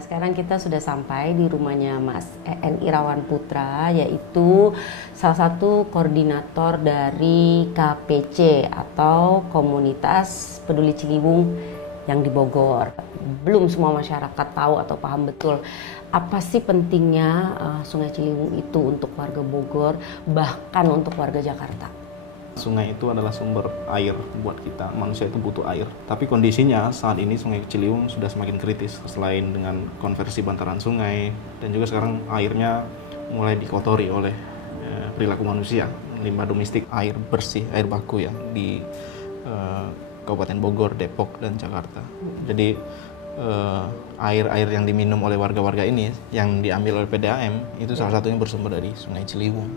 Nah, sekarang kita sudah sampai di rumahnya Mas EN Irawan Putra, yaitu salah satu koordinator dari KPC atau Komunitas Peduli Ciliwung yang di Bogor. Belum semua masyarakat tahu atau paham betul apa sih pentingnya Sungai Ciliwung itu untuk warga Bogor, bahkan untuk warga Jakarta. Sungai itu adalah sumber air buat kita, manusia itu butuh air. Tapi kondisinya saat ini Sungai Ciliwung sudah semakin kritis. Selain dengan konversi bantaran sungai, dan juga sekarang airnya mulai dikotori oleh perilaku manusia. Limbah domestik, air bersih, air baku ya di Kabupaten Bogor, Depok, dan Jakarta. Jadi air-air yang diminum oleh warga-warga ini yang diambil oleh PDAM itu salah satunya bersumber dari Sungai Ciliwung.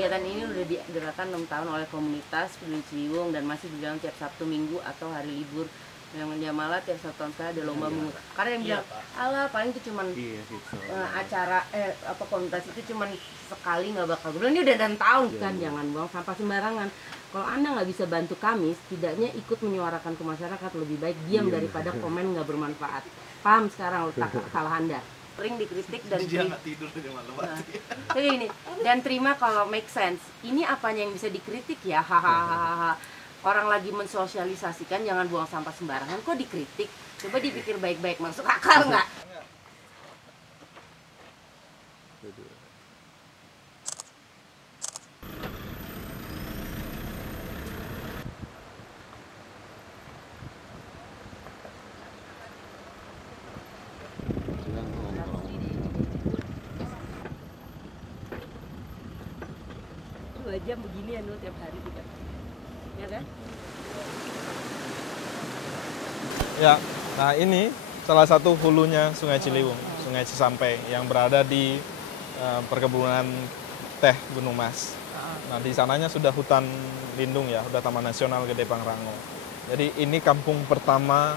Kegiatan ini sudah digerakkan 6 tahun oleh komunitas Peduli Ciliwung dan masih berjalan tiap Sabtu Minggu atau hari libur. Yang malah tiap Sabtu sekali ada lomba mungut. Karena yang bilang, alah paling itu cuman acara komunitas itu cuman sekali nggak bakal. Gue bilang ini udah 6 tahun kan, jangan buang sampah sembarangan. Kalau Anda nggak bisa bantu kami, setidaknya ikut menyuarakan ke masyarakat, lebih baik diam daripada komen nggak bermanfaat. Paham sekarang letak salah Anda? Sering dikritik dan ini dan terima kalau make sense. Ini apanya yang bisa dikritik ya, hahaha. Orang lagi mensosialisasikan jangan buang sampah sembarangan kok dikritik. Coba dipikir baik-baik, masuk akal nggak? Jam begini ya tiap hari kita, ya kan? Ya, nah ini salah satu hulunya Sungai Ciliwung, Sungai Cisampai yang berada di perkebunan teh Gunung Mas. Nah di sananya sudah hutan lindung ya, sudah Taman Nasional Gede Pangrango. Jadi ini kampung pertama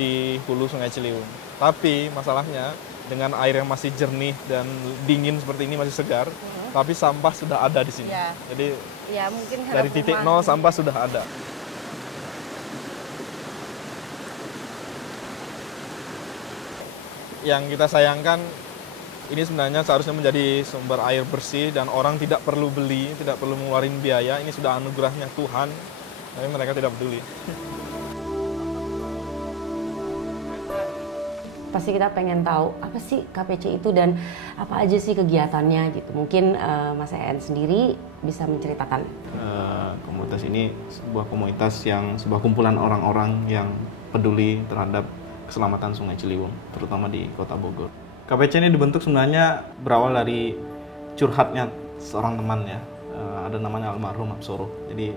di hulu Sungai Ciliwung. Tapi masalahnya dengan air yang masih jernih dan dingin seperti ini, masih segar, tapi sampah sudah ada di sini. Ya. Jadi ya, mungkin dari titik nol sampah sudah ada. Yang kita sayangkan ini sebenarnya seharusnya menjadi sumber air bersih dan orang tidak perlu beli, tidak perlu mengeluarkan biaya. Ini sudah anugerahnya Tuhan, tapi mereka tidak peduli. Pasti kita pengen tahu apa sih KPC itu dan apa aja sih kegiatannya gitu. Mungkin Mas EN sendiri bisa menceritakan. Komunitas ini sebuah kumpulan orang-orang yang peduli terhadap keselamatan Sungai Ciliwung, terutama di Kota Bogor. KPC ini dibentuk sebenarnya berawal dari curhatnya seorang teman ya, ada namanya almarhum Absoro. Jadi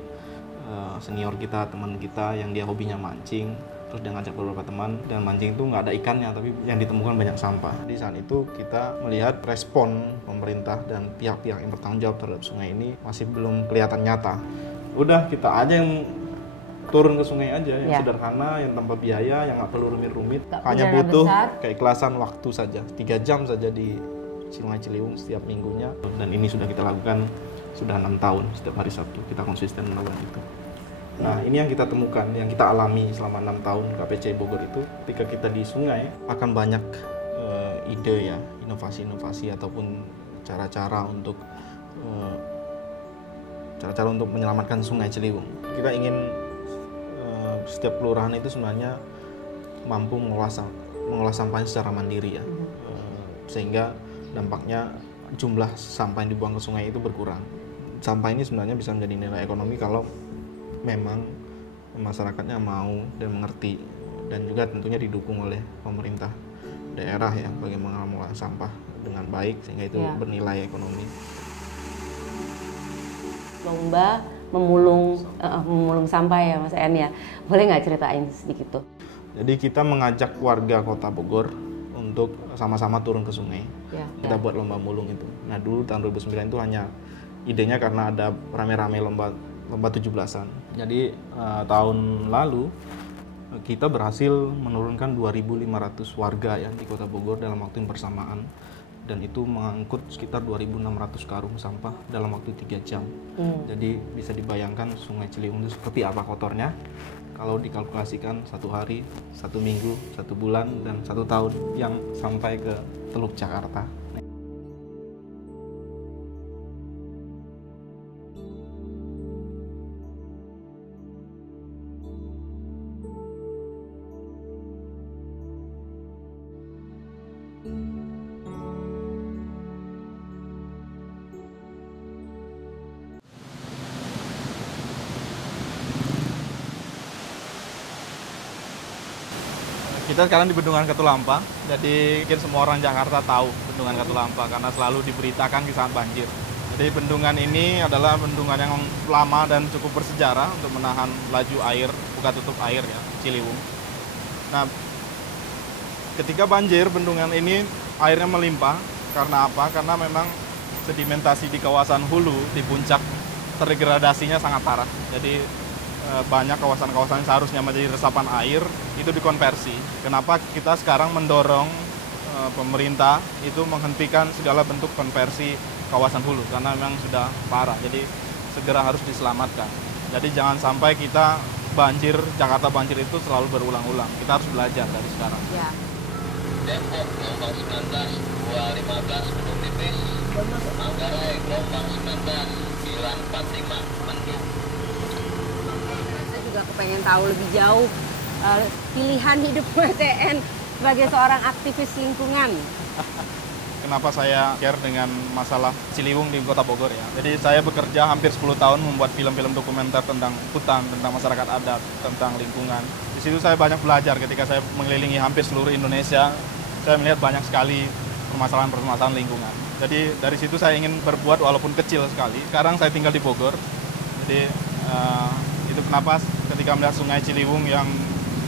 senior kita, teman kita yang dia hobinya mancing. Terus dia ngajak beberapa teman, dan mancing itu nggak ada ikannya, tapi yang ditemukan banyak sampah. Di saat itu kita melihat respon pemerintah dan pihak-pihak yang bertanggung jawab terhadap sungai ini masih belum kelihatan nyata. Udah kita aja yang turun ke sungai aja, yang sederhana, yang tanpa biaya, yang nggak perlu rumit-rumit. Hanya butuh keikhlasan waktu saja, 3 jam saja di Sungai Ciliwung setiap minggunya. Dan ini sudah kita lakukan sudah 6 tahun, setiap hari Sabtu kita konsisten melakukan itu. Nah ini yang kita temukan, yang kita alami selama 6 tahun KPC Bogor itu, ketika kita di sungai akan banyak ide ya, inovasi-inovasi ataupun cara-cara untuk menyelamatkan Sungai Ciliwung. Kita ingin setiap kelurahan itu sebenarnya mampu mengolah sampahnya secara mandiri ya, sehingga dampaknya jumlah sampah yang dibuang ke sungai itu berkurang. Sampah ini sebenarnya bisa menjadi nilai ekonomi kalau memang masyarakatnya mau dan mengerti, dan juga tentunya didukung oleh pemerintah daerah ya bagaimana mengolah sampah dengan baik sehingga itu bernilai ekonomi. Lomba memulung sampah ya Mas EN ya, boleh nggak ceritain sedikit tuh? Jadi kita mengajak warga Kota Bogor untuk sama-sama turun ke sungai. Kita buat lomba mulung itu. Nah dulu tahun 2009 itu hanya idenya karena ada rame-rame lomba 17-an. Jadi tahun lalu kita berhasil menurunkan 2.500 warga ya di Kota Bogor dalam waktu yang bersamaan, dan itu mengangkut sekitar 2.600 karung sampah dalam waktu 3 jam. Jadi bisa dibayangkan Sungai Ciliwung itu seperti apa kotornya kalau dikalkulasikan 1 hari, 1 minggu, 1 bulan, dan 1 tahun yang sampai ke Teluk Jakarta. Kita sekarang di Bendungan Katulampa, jadi mungkin semua orang Jakarta tahu Bendungan Katulampa karena selalu diberitakan kisah banjir. Jadi bendungan ini adalah bendungan yang lama dan cukup bersejarah untuk menahan laju air, buka tutup air ya, Ciliwung. Nah, ketika banjir bendungan ini airnya melimpah, karena apa? Karena memang sedimentasi di kawasan hulu, di puncak, terdegradasinya sangat parah. Jadi banyak kawasan-kawasan yang seharusnya menjadi resapan air itu dikonversi. Kenapa kita sekarang mendorong pemerintah itu menghentikan segala bentuk konversi kawasan hulu karena memang sudah parah. Jadi segera harus diselamatkan. Jadi jangan sampai kita Jakarta banjir itu selalu berulang-ulang. Kita harus belajar dari sekarang. Ya. Depok gelombang 19 215 belum tipis. Manggarai gelombang 19 945 mendung. Saya juga kepengen tahu lebih jauh pilihan hidup WTN sebagai seorang aktivis lingkungan. Kenapa saya care dengan masalah Ciliwung di Kota Bogor ya. Jadi saya bekerja hampir 10 tahun membuat film-film dokumenter tentang hutan, tentang masyarakat adat, tentang lingkungan. Di situ saya banyak belajar ketika saya mengelilingi hampir seluruh Indonesia. Saya melihat banyak sekali permasalahan-permasalahan lingkungan. Jadi dari situ saya ingin berbuat walaupun kecil sekali. Sekarang saya tinggal di Bogor. Jadi itu kenapa ketika melihat Sungai Ciliwung yang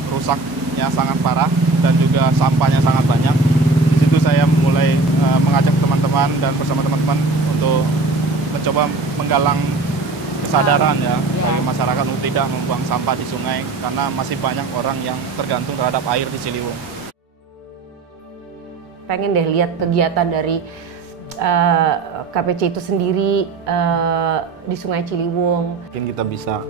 rusaknya sangat parah dan juga sampahnya sangat banyak. Di situ saya mulai mengajak teman-teman dan bersama teman-teman untuk mencoba menggalang kesadaran ya bagi masyarakat untuk tidak membuang sampah di sungai karena masih banyak orang yang tergantung terhadap air di Ciliwung. Pengen deh lihat kegiatan dari KPC itu sendiri di Sungai Ciliwung. Mungkin kita bisa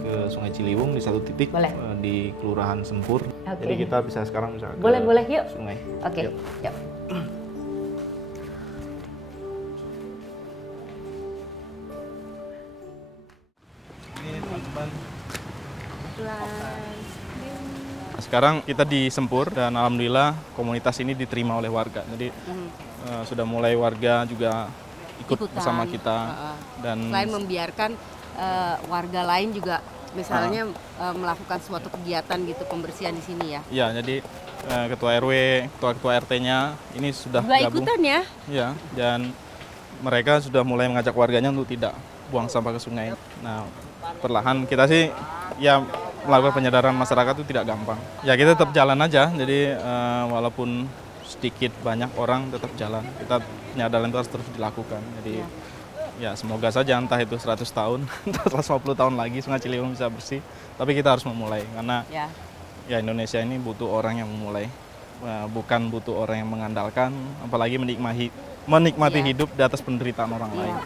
ke Sungai Ciliwung di satu titik di Kelurahan Sempur. Jadi kita bisa sekarang bisa ke boleh yuk. sungai. Oke, yuk. Ini teman-teman. Sekarang kita di Sempur dan alhamdulillah komunitas ini diterima oleh warga. Jadi sudah mulai warga juga ikut bersama kita dan selain membiarkan warga lain juga misalnya melakukan suatu kegiatan gitu pembersihan di sini ya. Iya, jadi ketua RW, ketua RT-nya ini sudah juga gabung. ikutan ya? Iya, dan mereka sudah mulai mengajak warganya untuk tidak buang sampah ke sungai. Nah, perlahan kita sih ya melakukan penyadaran masyarakat itu tidak gampang. Ya kita tetap jalan aja, jadi walaupun sedikit banyak orang tetap jalan. Kita penyadaran itu harus terus dilakukan. Jadi ya semoga saja entah itu 100 tahun, entah 150 tahun lagi Sungai Ciliwung bisa bersih. Tapi kita harus memulai karena ya Indonesia ini butuh orang yang memulai, bukan butuh orang yang mengandalkan, apalagi menikmati hidup di atas penderitaan orang lain.